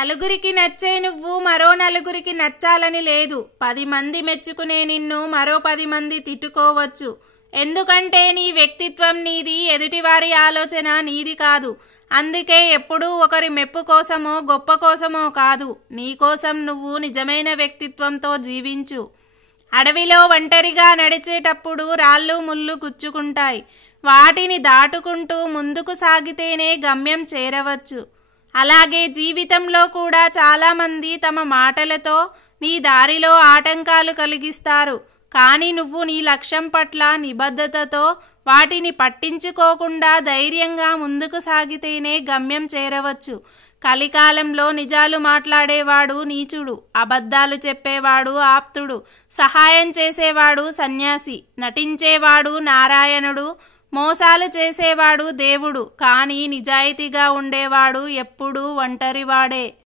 నలుగురికి నచ్చే నువ్వు మరో నలుగురికి నచ్చాలని లేదు. 10 మంది మెచ్చుకునే నిన్ను మరో 10 మంది తిట్టుకోవచ్చు. ఎందుకంటే నీ వ్యక్తిత్వం నీది, ఎదుటివారి ఆలోచన నీది కాదు. అందుకే ఎప్పుడూ ఒకరి మెప్పు కోసమో గొప్ప కోసమో కాదు, నీకోసం నువ్వు నిజమైన వ్యక్తిత్వంతో జీవించు. అడవిలో ఒంటరిగా నడిచేటప్పుడు రాళ్ళు ముళ్ళు గుచ్చుకుంటాయి. వాటిని దాటుకుంటూ ముందుకు సాగితేనే గమ్యం చేరవచ్చు. అలాగే జీవితంలో కూడా చాలామంది తమ మాటలతో నీ దారిలో ఆటంకాలు కలిగిస్తారు. కానీ నువ్వు నీ లక్ష్యం పట్ల నిబద్ధతతో వాటిని పట్టించుకోకుండా ధైర్యంగా ముందుకు సాగితేనే గమ్యం చేరవచ్చు. కలికాలంలో నిజాలు మాట్లాడేవాడు నీచుడు, అబద్ధాలు చెప్పేవాడు ఆప్తుడు, సహాయం చేసేవాడు సన్యాసి, నటించేవాడు నారాయణుడు, మోసాలు చేసేవాడు దేవుడు. కానీ నిజాయితీగా ఉండేవాడు ఎప్పుడూ ఒంటరివాడే.